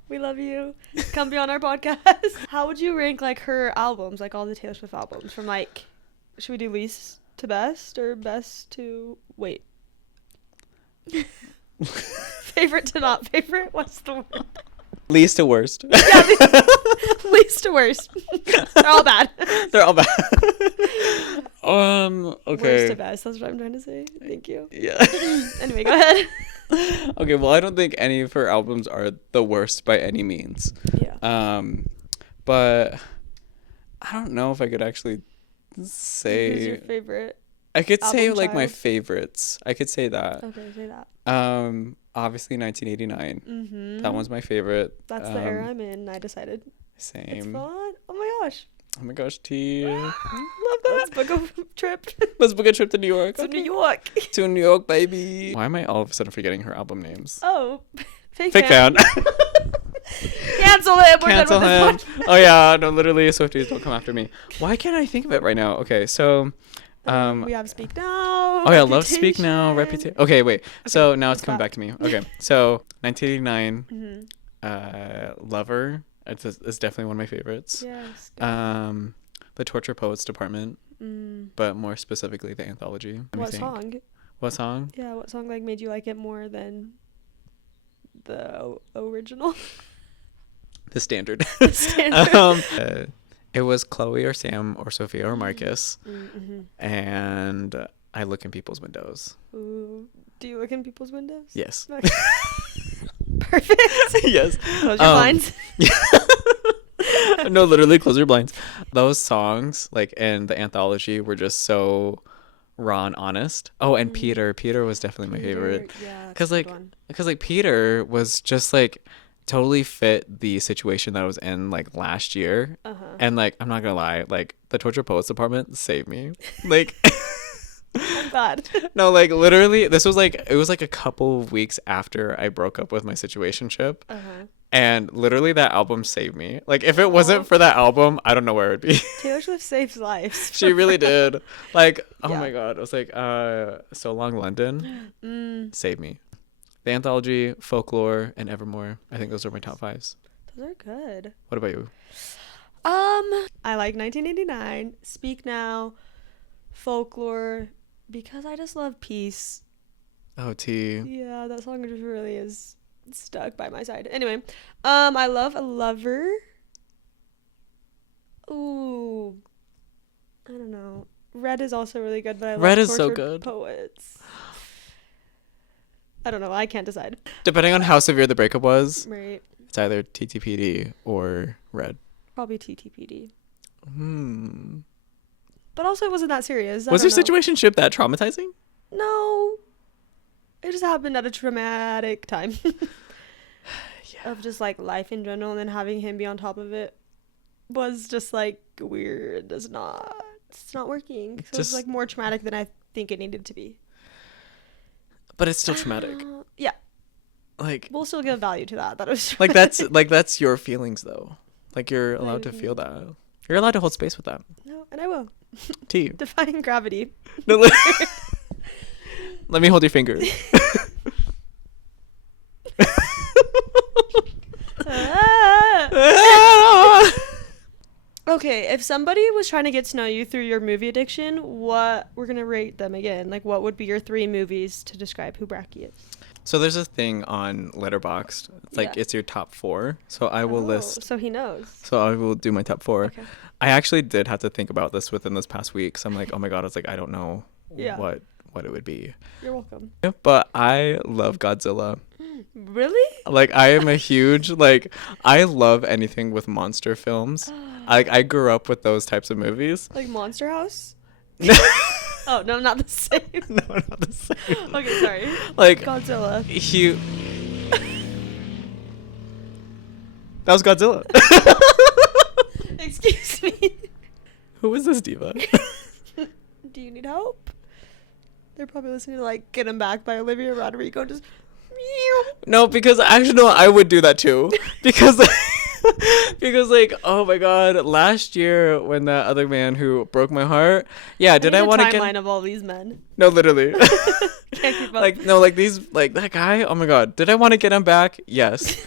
We love you. Come be on our podcast. How would you rank like her albums, like all the Taylor Swift albums, from like, should we do least to best or best to wait? Favorite to not favorite? What's the word? Least to worst. Yeah, least to worst. They're all bad. They're all bad. Okay. Worst to best. That's what I'm trying to say. Thank you. Yeah. Anyway, go ahead. Okay, well, I don't think any of her albums are the worst by any means. Yeah. But I don't know if I could actually say. Who's your favorite? I could say album like my child? favorites. I could say that. Okay, say that. Obviously 1989. Mm-hmm. That one's my favorite. That's the era I'm in. I decided. It's Same. fun. Oh my gosh. Oh my gosh, T. Love that. Let's book a trip Let's book a trip to New York. to New York. To New York, baby. Why am I all of a sudden forgetting her album names? Oh, fake fan. Cancel him. We're Cancel done him. with this Oh yeah, no, literally, Swifties, don't come after me. Why can't I think of it right now? Okay, so, one. We have Speak Now. oh yeah, love Speak Now, Reputation. Okay, wait. So now it's what's coming that? back to me. Okay, so 1989, Mm-hmm. Lover. It's definitely one of my favorites. Yes. The Torture Poets Department, Mm. but more specifically the anthology. Let me What think. song? What song? Yeah, what song like made you like it more than the original? The Standard. Standard. It was Chloe or Sam or Sophia or Marcus, Mm-hmm. and I look in people's windows. Ooh. Do you look in people's windows? Yes. Okay. Perfect. Yes. Close your blinds. No, literally close your blinds. Those songs, like in the anthology, were just so raw and honest. Oh, and Peter was definitely my favorite. Yeah. Because like Peter was just like totally fit the situation that I was in like last year. And like I'm not gonna lie, like the Torture Poets Department saved me. Like I'm glad. no, like literally it was like a couple of weeks after I broke up with my situationship. And literally that album saved me. Like if it wasn't for that album, I don't know where it would be. Taylor Swift saves lives. She really did. Like, oh Yeah. my god. It was like So Long London saved me. The anthology, Folklore, and Evermore. I think those are my top 5s. Those are good. What about you? I like 1989, Speak Now, Folklore, because I just love peace. Oh, T. Yeah, that song just really is stuck by my side. Anyway, I love A Lover. Ooh, I don't know. Red is also really good, but I love Red is so Tortured good. Poets. I don't know. I can't decide. Depending on how severe the breakup was, Right. it's either TTPD or Red. Probably TTPD. Hmm. But also, it wasn't that serious. Was your situationship that traumatizing? No. It just happened at a traumatic time. Of just like life in general, and then having him be on top of it was just like weird. It's not working. So it's like more traumatic than I think it needed to be. But it's still traumatic. Yeah. Like We'll still give value to that. That was like that's your feelings though. Like you're allowed to feel that. You're allowed to hold space with that. No, and I will. T. Defying gravity. No, let me hold your fingers. Okay, if somebody was trying to get to know you through your movie addiction, what we're gonna rate them again? Like, what would be your 3 movies to describe who Bracky is? So there's a thing on Letterboxd. It's like it's your top 4. So I will list. So he knows. So I will do my top 4. Okay. I actually did have to think about this within this past week. So I'm like, oh my god, I was like, I don't know what it would be. You're welcome. But I love Godzilla. Really? Like I am a huge I love anything with monster films. I grew up with those types of movies. Like Monster House? No. Oh, no, not the same. No, not the same. Okay, sorry. Like Godzilla. That was Godzilla. Excuse me. Who is this diva? Do you need help? They're probably listening to like Get Him Back by Olivia Rodrigo. Just No, because actually no, I would do that too. Because because like, oh my god, last year when that other man who broke my heart, did I want to get timeline of all these men? No, literally. Can't keep up. Like no, like these, like that guy. Oh my god, did I want to get him back? Yes.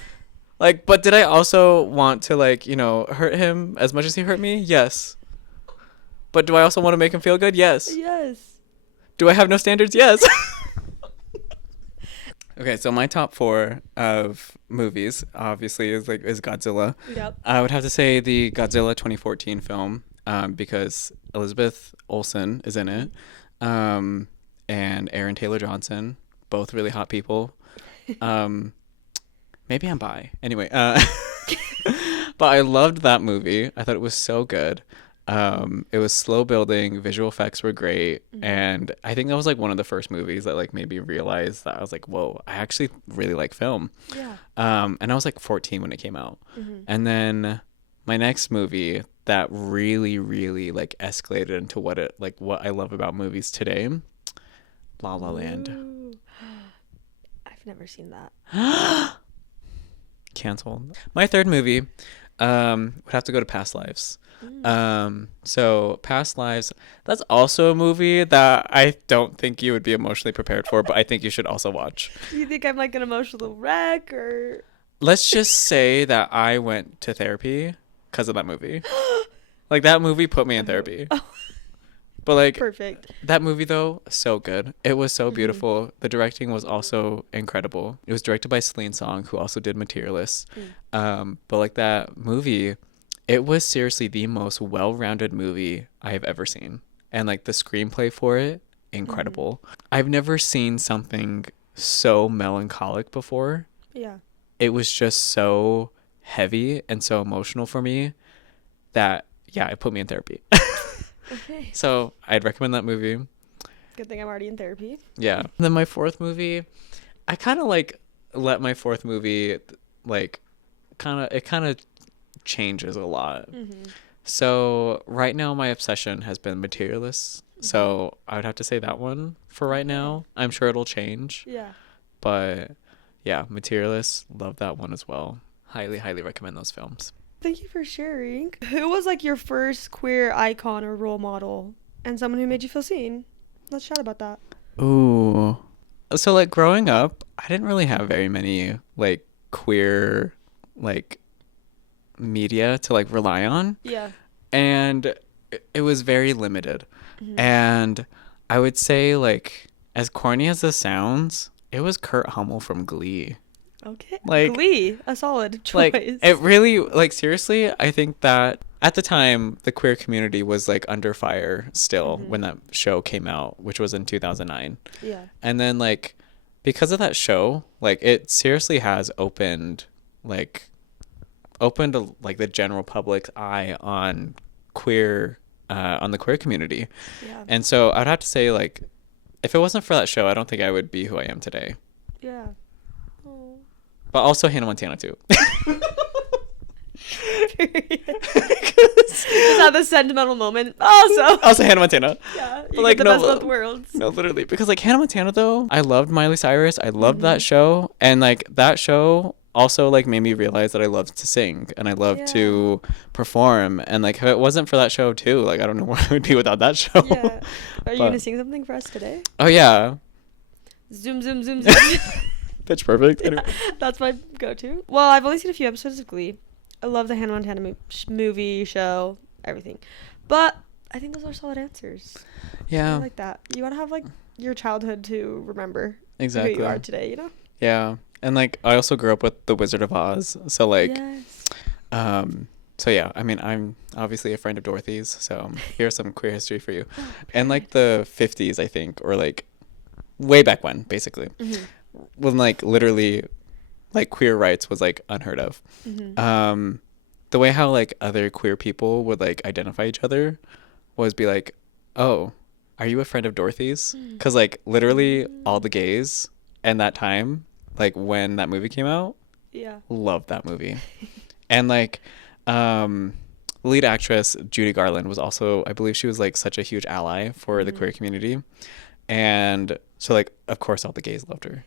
Like, but did I also want to, like, you know, hurt him as much as he hurt me? Yes. But do I also want to make him feel good? Yes. Yes. Do I have no standards? Yes. Okay, so my top 4 of movies obviously is Godzilla. Yep. I would have to say the Godzilla 2014 film, because Elizabeth Olsen is in it, and Aaron Taylor Johnson, both really hot people. Maybe I'm bi. Anyway, but I loved that movie. I thought it was so good. It was slow building, visual effects were great, and I think that was like one of the first movies that like made me realize that I was like, whoa, I actually really like film. Yeah. And I was like 14 when it came out. And then my next movie that really, really like escalated into what I love about movies today, La La Land. Ooh. I've never seen that. Canceled. My third movie would have to go to Past Lives. So Past Lives, that's also a movie that I don't think you would be emotionally prepared for, but I think you should also watch. Do you think I'm like an emotional wreck or? Let's just say that I went to therapy because of that movie. Like, that movie put me in therapy. But like, Perfect. that movie though, so good. It was so beautiful. The directing was also incredible. It was directed by Celine Song, who also did Materialists. But like, that movie, it was seriously the most well-rounded movie I have ever seen. And like, the screenplay for it, incredible. I've never seen something so melancholic before. Yeah. It was just so heavy and so emotional for me that, yeah, it put me in therapy. Okay. So I'd recommend that movie. Good thing I'm already in therapy. Yeah. And then my fourth movie, I kind of like let my fourth movie, like, it kind of changes a lot. So right now my obsession has been Materialists. So I would have to say that one for right now. I'm sure it'll change. Yeah. But yeah, Materialists, love that one as well. Highly, highly recommend those films. Thank you for sharing. Who was like your first queer icon or role model and someone who made you feel seen? Let's chat about that. Ooh. So like, growing up, I didn't really have very many like queer like media to like rely on. Yeah. And it was very limited. And I would say, like, as corny as this sounds, it was Kurt Hummel from Glee. Okay. Like, Glee, a solid choice. Like, it really, like, seriously, I think that at the time, the queer community was like under fire still when that show came out, which was in 2009. Yeah. And then, like, because of that show, like, it seriously has opened like the general public's eye on the queer community. Yeah. And so I'd have to say, like, if it wasn't for that show, I don't think I would be who I am today. Yeah. Oh. But also Hannah Montana too. Just have this sentimental moment. Also Hannah Montana. Yeah. But You like, get the no, best of both worlds. no, literally, because like Hannah Montana though, I loved Miley Cyrus. I loved that show, and like that show also like made me realize that I loved to sing and I loved to perform. And like, if it wasn't for that show too, like, I don't know where I would be without that show. Yeah. Are you gonna sing something for us today? Oh yeah. Zoom, zoom, zoom, zoom. Pitch Perfect. Yeah, that's my go-to. Well, I've only seen a few episodes of Glee. I love the Hannah Montana movie, show, everything. But I think those are solid answers. Yeah. I like that. You gotta have like your childhood to remember Exactly who you are today, you know? Yeah. And like, I also grew up with The Wizard of Oz, so like, yes. so yeah, I mean, I'm obviously a friend of Dorothy's, so here's some queer history for you. And like the 50s, I think, or like way back when, basically, when like literally like queer rights was like unheard of. The way how like other queer people would like identify each other was be like, oh, are you a friend of Dorothy's? Because like literally all the gays and that time, like when that movie came out, loved that movie. And like lead actress Judy Garland was also, I believe she was like such a huge ally for the queer community. And so like, of course all the gays loved her.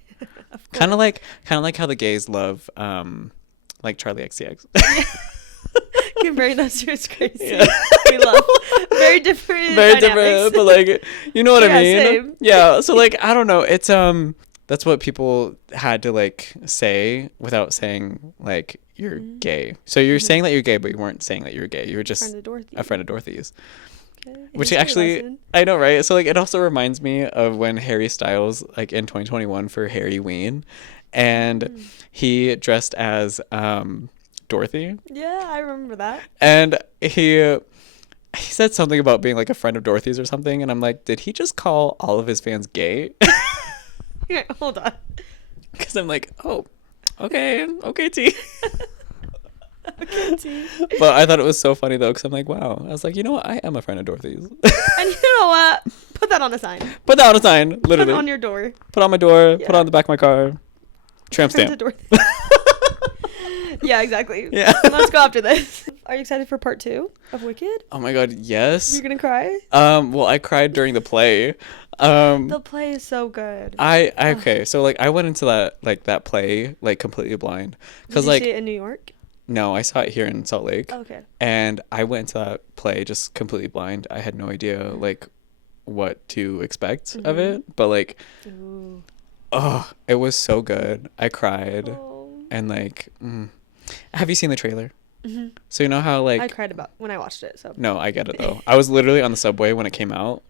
Kind of like how the gays love like Charlie XCX. Comparing those two is crazy. Yeah. We love very different but like, you know what I mean? Same. Yeah, so like, I don't know, it's that's what people had to like say without saying like, you're gay. So you're saying that you're gay, but you weren't saying that you were gay. You were just Friend of Dorothy. a friend of Dorothy's. Okay. Which History actually, lesson. I know, right? So like, it also reminds me of when Harry Styles, like in 2021 for Harry Ween, and he dressed as Dorothy, Yeah, I remember that. and he said something about being like a friend of Dorothy's or something, and I'm like, did he just call all of his fans gay? Okay, hold on. Because I'm like, oh, okay, T. Okay, T. But I thought it was so funny though, because I'm like, wow. I was like, you know what? I am a friend of Dorothy's. And you know what? Put that on a sign. Put that on a sign, Put literally. it on your door. Put on my door. Yeah. Put on the back of my car. Tramp Friend stamp. of Dorothy. Yeah, exactly. Yeah. Let's go after this. Are you excited for part 2 of Wicked? Oh my god, yes. You're gonna cry? Well, I cried during the play. The play is so good. Okay, so like I went into that play like completely blind, Did because you like see it in New York? no, I saw it here in Salt Lake. Okay. And I went into that play just completely blind. I had no idea like what to expect of it, but like Ooh. oh, it was so good. I cried. Oh. And like have you seen the trailer? Mm-hmm. So you know how like I cried about when I watched it. So no, I get it though. I was literally on the subway when it came out,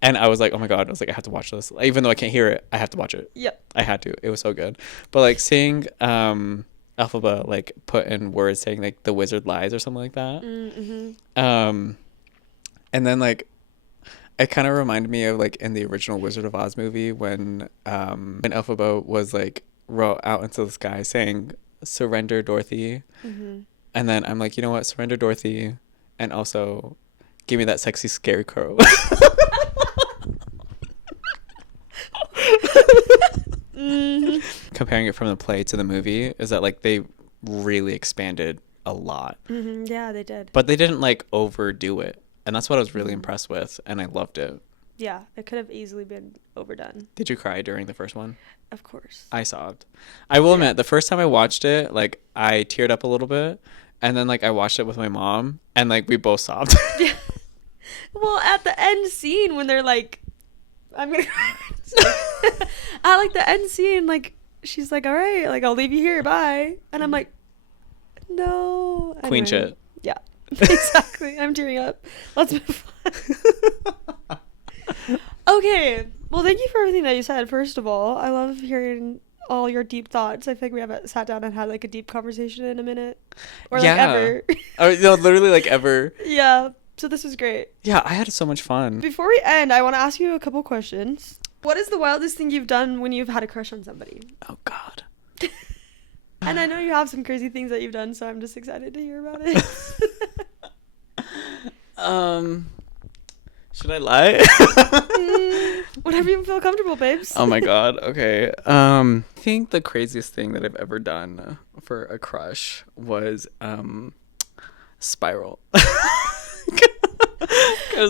and I was like, oh my god, I was like, I have to watch this. Even though I can't hear it, I have to watch it. Yep. I had to. It was so good. But like seeing Elphaba like put in words saying like the wizard lies or something like that. Mm-hmm. And then like it kind of reminded me of like in the original Wizard of Oz movie when Elphaba was like wrote out into the sky saying surrender Dorothy. Mm-hmm. And then I'm like, you know what? Surrender Dorothy, and also give me that sexy scarecrow. Mm-hmm. Comparing it from the play to the movie is that like they really expanded a lot, Mm-hmm. Yeah, they did. but they didn't like overdo it, and that's what I was really impressed with, and I loved it. Yeah, it could have easily been overdone. Did you cry during the first one? Of course. I sobbed. I will admit, the first time I watched it, like I teared up a little bit, and then like I watched it with my mom, and like we both sobbed. Yeah. Well, at the end scene when they're like, I'm gonna. At like the end scene, like she's like, "All right, like I'll leave you here, bye," and I'm like, "No." Queen Anyway. shit. Yeah, exactly. I'm tearing up. Let's move on. Okay. Well, thank you for everything that you said. First of all, I love hearing all your deep thoughts. I think we haven't sat down and had like a deep conversation in a minute, or like ever. Oh, no, literally like ever. Yeah. So this was great. Yeah, I had so much fun. Before we end, I want to ask you a couple questions. What is the wildest thing you've done when you've had a crush on somebody? Oh God. And I know you have some crazy things that you've done, so I'm just excited to hear about it. Should I lie? Whatever you feel comfortable, babes. Oh my God. Okay. I think the craziest thing that I've ever done for a crush was spiral.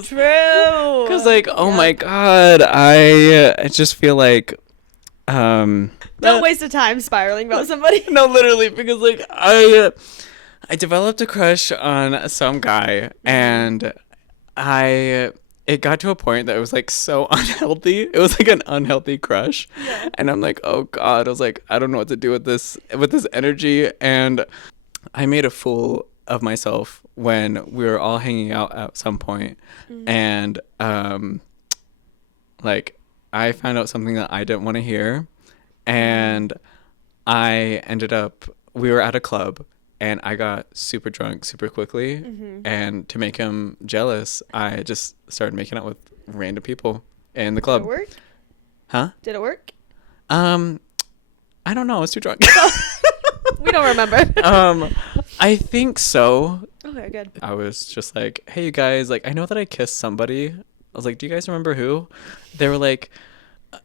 True. Because like, oh my God, I just feel like Don't waste a time spiraling about somebody. no, literally, because like I developed a crush on some guy, and it got to a point that it was like so unhealthy. It was like an unhealthy crush. Yeah. And I'm like, oh God, I was like, I don't know what to do with this energy. And I made a fool of myself when we were all hanging out at some point. And like I found out something that I didn't want to hear, and we were at a club, and I got super drunk super quickly. And to make him jealous, I just started making out with random people in the club. Did it work? Huh? Did it work? I don't know. I was too drunk. We don't remember. I think so. Okay, good. I was just like, hey, you guys, like, I know that I kissed somebody. I was like, do you guys remember who? They were like,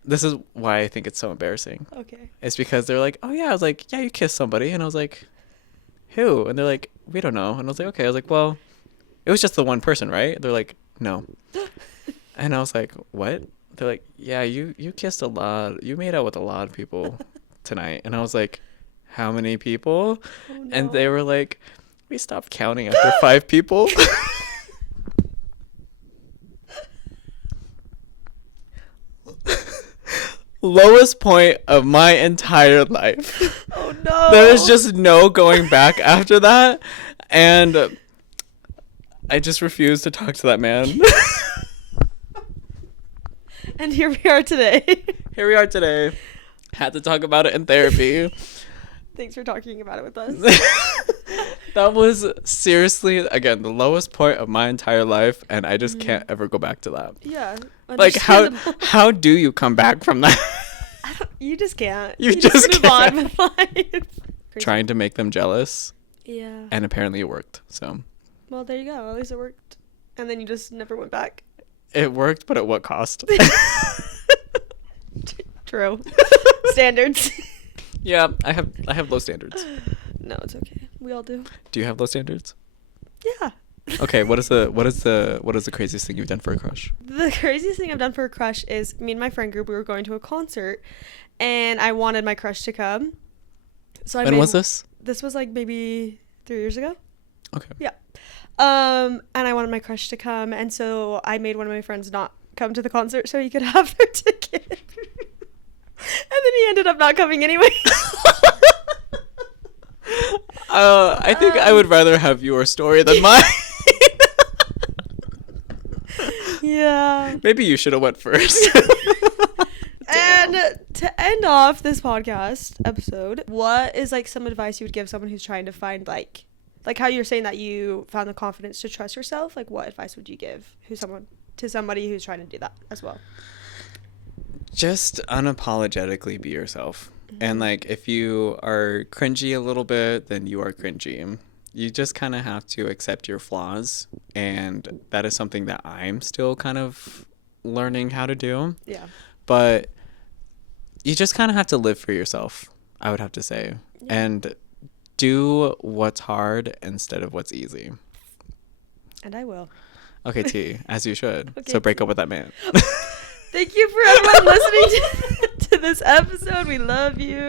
this is why I think it's so embarrassing. Okay. It's because they're like, oh, yeah. I was like, yeah, you kissed somebody. And I was like, who? And they're like, we don't know. And I was like, okay. I was like, well, it was just the one person, right? They're like, no. And I was like, what? They're like, yeah, you kissed a lot. You made out with a lot of people tonight. And I was like, how many people? Oh, no. And they were like, we stopped counting after 5 people. Lowest point of my entire life. Oh No. There's just no going back after that. And I just refused to talk to that man. And here we are today. Here we are today. Had to talk about it in therapy. Thanks for talking about it with us. That was seriously, again, the lowest point of my entire life, and I just can't ever go back to that. Yeah. Like, how do you come back from that? You just can't. You just move can't. on with life. Trying to make them jealous, Yeah. and apparently it worked. So Well, there you go. At least it worked. And then you just never went back. it worked, but at what cost? True. Standards. Yeah, I have low standards. No, it's okay. We all do. Do you have low standards? Yeah. Okay, what is the craziest thing you've done for a crush? The craziest thing I've done for a crush is me and my friend group, we were going to a concert and I wanted my crush to come. So When was this? This was like maybe 3 years ago. Okay. Yeah. And I wanted my crush to come, and so I made one of my friends not come to the concert so he could have their ticket. And then he ended up not coming anyway. I think I would rather have your story than mine. Yeah. Maybe you should have went first. And to end off this podcast episode, what is like some advice you would give someone who's trying to find like how you're saying that you found the confidence to trust yourself? Like, what advice would you give to somebody who's trying to do that as well? Just unapologetically be yourself. And like, if you are cringy a little bit, then you are cringy. You just kind of have to accept your flaws, and that is something that I'm still kind of learning how to do. Yeah. But you just kind of have to live for yourself, I would have to say. Yeah. And do what's hard instead of what's easy. And I will. Okay, T, as you should. Okay, So break T. up with that man. Thank you for everyone listening to this episode. We love you.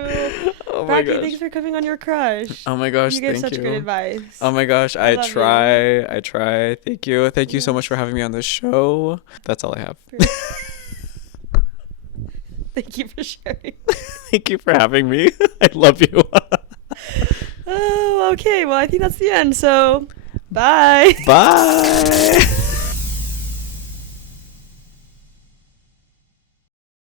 Oh my Bracky, gosh. thanks for coming on your crush. Oh my gosh, You give thank such you. good advice. Oh my gosh, I I love you. try. Thank you. Thank you so much for having me on this show. That's all I have. Thank you for sharing. Thank you for having me. I love you. Oh, okay. Well, I think that's the end. So, bye. Bye.